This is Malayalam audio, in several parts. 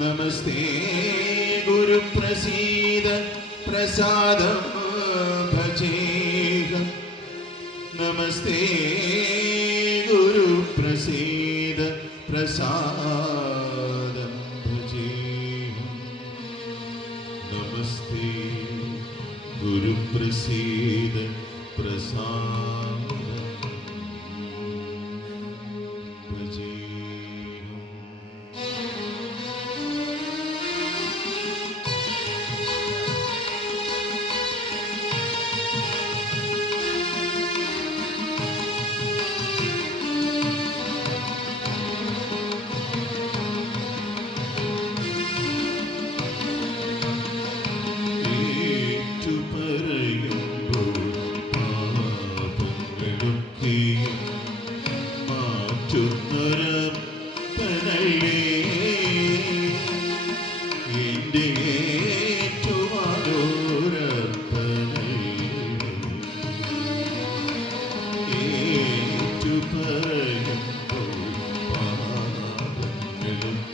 നമസ്തേ ഗുരുപ്രസീദ പ്രസാദം ഭജേഹ നമസ്തേ ഗുരുപ്രസീദ പ്രസാദം ഭജേഹ നമസ്തേ ഗുരുപ്രസീദ പ്രസാദം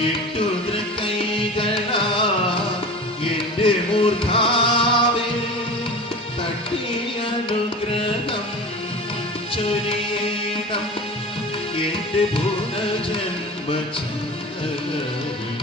ഇട്ടുദ്ര കൈകളാ എന്റെ മൂർധാവിൽ തട്ടിയനുഗ്രഹം ചൊരിയണം. എന്റെ ഭൂതജന്മ ചന്ദ്രനിൽ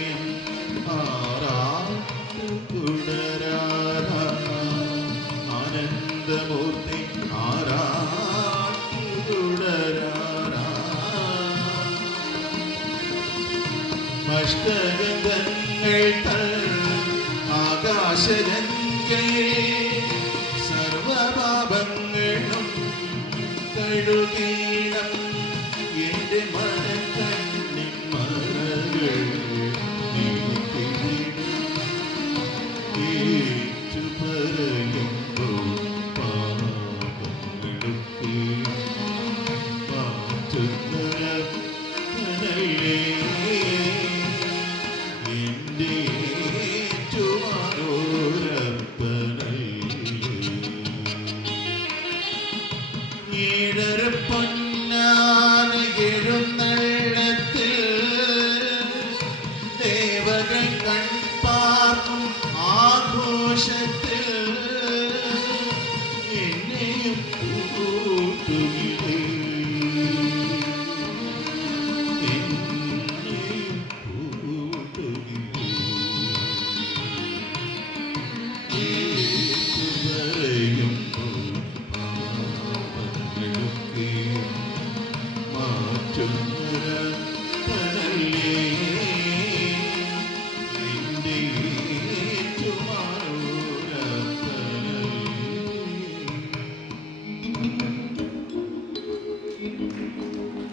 അഷ്ടഗന്ധങ്ങൾ തൽ ആകാശരംഗേ സർവപാപങ്ങളും കഴുകീണം hear